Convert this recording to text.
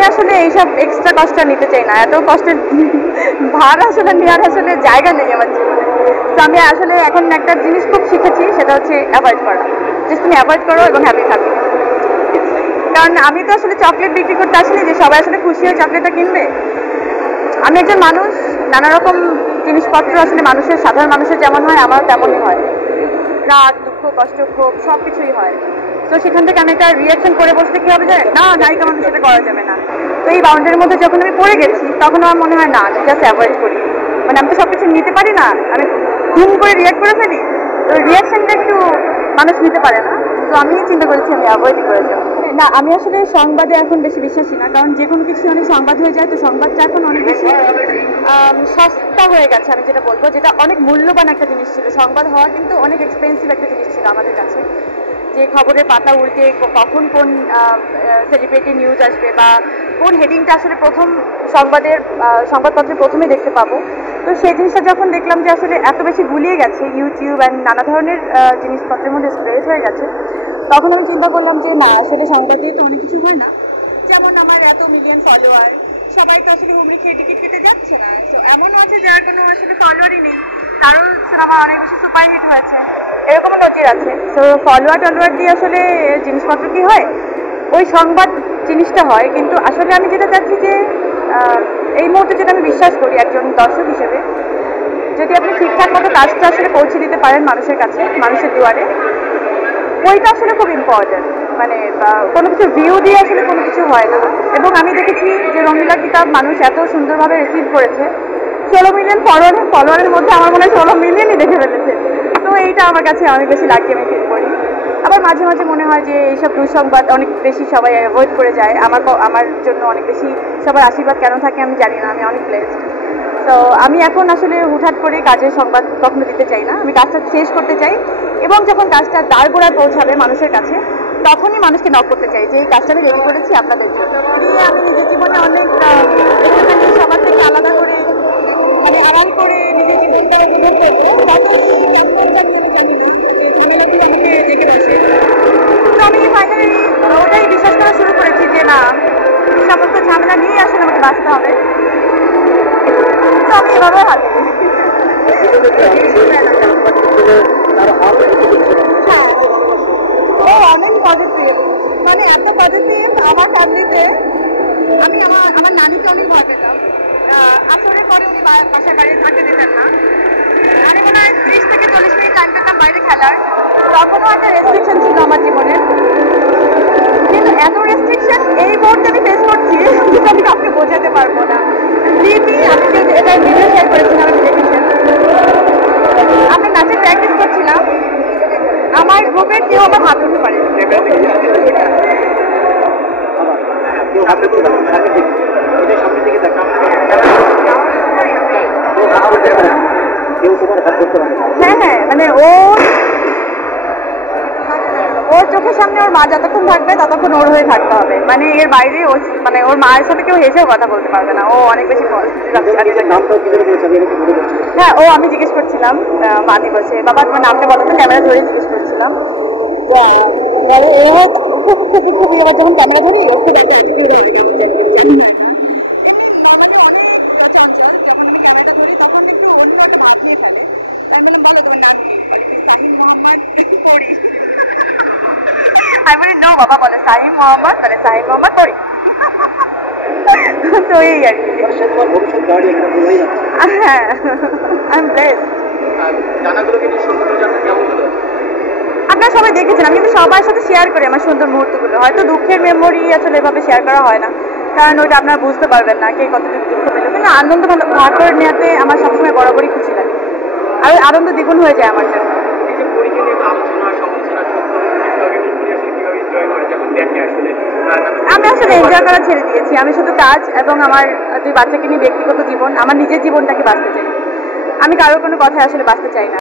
আমি আসলে এইসব এক্সট্রা কষ্ট নিতে চাই না, এত কষ্টের ভার আসলে নেওয়ার আসলে জায়গা নেই আমার জীবনে। তো আমি আসলে এখন একটা জিনিস খুব শিখেছি, সেটা হচ্ছে অ্যাভয়েড করা। জাস্ট তুমি অ্যাভয়েড করো এবং হ্যাপি থাকো। কারণ আমি তো আসলে চকলেট বিক্রি করতে আসিনি যে সবাই আসলে খুশি হয়ে চকলেটটা কিনবে। আমি একজন মানুষ, নানা রকম জিনিসপত্র আসলে মানুষের, সাধারণ মানুষের যেমন হয় আমার তেমনই হয়। রাগ, দুঃখ, কষ্ট, ক্ষোভ সব কিছুই হয়। তো সেখান থেকে আমি একটা রিয়াকশন করে বসতে কি হবে যায় না, নায়িকা মানুষ সেটা করা যাবে না। তো এই বাউন্ডারির মধ্যে যখন আমি পড়ে গেছি তখন আমার মনে হয় না, আমি জাস্ট অ্যাভয়েড করি। মানে আমি তো সবকিছু নিতে পারি না, আমি হুম করে রিয়াক্ট করে ফেলি। তো রিয়াকশনটা একটু মানুষ নিতে পারে না। তো আমি চিন্তা করেছি আমি অ্যাভয়েডই করে যাবো। না, আমি আসলে সংবাদে এখন বেশি বিশ্বাসী না, কারণ যে কোনো কিছু অনেক সংবাদ হয়ে যায়। তো সংবাদটা এখন অনেক বেশি সস্তা হয়ে গেছে। আমি যেটা বলবো, যেটা অনেক মূল্যবান একটা জিনিস ছিল, সংবাদ হওয়া কিন্তু অনেক এক্সপেন্সিভ একটা জিনিস ছিল আমাদের কাছে। যে খবরের পাতা উল্টে কখন কোন সেলিব্রিটি নিউজ আসবে বা কোন হেডিংটা আসলে প্রথম সংবাদপত্রে প্রথমে দেখতে পাবো। তো সেই জিনিসটা যখন দেখলাম যে আসলে এত বেশি গুলিয়ে গেছে, ইউটিউব অ্যান্ড নানা ধরনের জিনিসপত্রের মধ্যে স্প্রেড হয়ে গেছে, তখন আমি চিন্তা করলাম যে না, আসলে সংবাদ দিয়ে তো অনেক কিছু হয় না। যেমন আমার এত মিলিয়ন ফলোয়ার, সবাই তো আসলে হুমড়ি খেয়ে টিকিট কেটে যাচ্ছে না। তো এমনও আছে যার কোনো আসলে ফলোয়ারই নেই, কারণ সিনেমা অনেক বেশি সুপার হিট হয়েছে, এরকমও নজির আছে। তো ফলোয়ার দিয়ে আসলে জিনিসপত্র কি হয়, ওই সংবাদ জিনিসটা হয়। কিন্তু আসলে আমি যেটা চাচ্ছি যে এই মুহূর্তে যেটা আমি বিশ্বাস করি একজন দর্শক হিসেবে, যদি আপনি ঠিকঠাক মতো কাজটা আসলে পৌঁছে দিতে পারেন মানুষের কাছে, মানুষের দুয়ারে, ওইটা আসলে খুব ইম্পর্টেন্ট। মানে কোনো কিছু ভিউ দিয়ে আসলে কোনো কিছু হয় না। এবং আমি দেখেছি যে রঙিলা কিতাব মানুষ এত সুন্দরভাবে রিসিভ করেছে, 16 মিলিয়ন ফলোয়ারের মধ্যে আমার মনে হয় 16 মিলিয়নই দেখে ফেলেছে। তো এইটা আমার কাছে অনেক বেশি লাগে, আমি ফিল করি। আবার মাঝে মাঝে মনে হয় যে এইসব দুঃসংবাদ অনেক বেশি সবাই অ্যাভয়েড করে যায়। আমার জন্য অনেক বেশি সবার আশীর্বাদ কেন থাকে আমি জানি না, আমি অনেক ব্লেসড। তো আমি এখন আসলে হুটহাট করে কাজের সংবাদ কখনো দিতে চাই না, আমি কাজটা শেষ করতে চাই। এবং যখন কাজটা দাঁড়গোড়ায় পৌঁছাবে মানুষের কাছে, তখনই মানুষকে নক করতে চাই যে কাজটা আমি রেডি করেছি আপনাদের জন্য। আমি নিজের জীবনে অনেক সবার থেকে আলাদা করে, মানে আড়াল করে নিজের জীবনটা জীবন করবো, আমাকে ডেকে বসে। তো আমি ফাইনালি ওটাই বিশ্বাস করা শুরু করেছি যে না, সমস্ত ঝামেলা নিয়ে আসলে আমাকে বাঁচতে হবে। তো আমি এভাবে হাঁটি। হ্যাঁ, ও অনেক পজিটিভ, মানে এত পজিটিভ। আমার ফ্যামিলিতে আমি আমার নানিকে অনেক ভয় পেতাম। আসরের পরে উনি বাসায় বাইরে থাকতে দিতেন না। আমি মনে হয় 30 থেকে 40 মিনিট টাইম পেতাম বাইরে খেলার। তখনও একটা রেস্ট্রিকশন ছিল আমার জীবনে, কিন্তু এত রেস্ট্রিকশন এই মুহূর্তে আমি ফেস করছি যেটা আমি কাউকে বোঝাতে পারবো না। দিদি, আমি এটা ভিডিও শেয়ার করেছিলাম, আমি দেখেছেন। আমরা নাচের প্র্যাকটিস করছিলাম, আমার গ্রুপের কেউ আমার হাত ধরতে পারে। হ্যাঁ হ্যাঁ, মানে ওর চোখের সামনে ওর মা যতক্ষণ থাকবে ততক্ষণ ওর হয়ে থাকতে হবে। মানে এর বাইরে মানে ওর মায়ের সাথে কেউ হেসেও কথা বলতে পারবে না। ও অনেক বেশি হ্যাঁ, ও আমি জিজ্ঞেস করছিলাম মা দিবসে, বাবা তোমার নামটা বলো তো, ক্যামেরা ধরে জিজ্ঞেস করছিলাম। যখন ক্যামেরা ধরি ও খুব নর্মালি অনেক চঞ্চল, যখন আমি ক্যামেরাটা ধরি তখন একটু অন্য একটা ভাব নিয়ে ফেলে। আমি বললাম বলো তোমার নাম কি? শাহিন মোহাম্মদ পরি। আমি বলি নো বাবা, বলে শাহিন মোহাম্মদ, মানে শাহিন মোহাম্মদ পরি। তো এই আর কি। হ্যাঁ, আই এম ব্লেসড। আপনারা সবাই দেখেছেন, আমি কিন্তু সবার সাথে শেয়ার করি আমার সুন্দর মুহূর্তগুলো। হয়তো দুঃখের মেমোরি আসলে এভাবে শেয়ার করা হয় না, কারণ ওইটা আপনারা বুঝতে পারবেন না কে কতটুকু দুঃখ পেল। কিন্তু আনন্দ ভাগ করে নেওয়াতে আমার সবসময় বরাবরই খুশি লাগে, আর আনন্দ দ্বিগুণ হয়ে যায় আমার জন্য। আমি আসলে এনজয় করা ছেড়ে দিয়েছি। আমি শুধু কাজ এবং আমার 2 বাচ্চাকে নিয়ে ব্যক্তিগত জীবন, আমার নিজের জীবনটাকে বাঁচতে চাই। আমি কারোর কোনো কথায় আসলে বাঁচতে চাই না।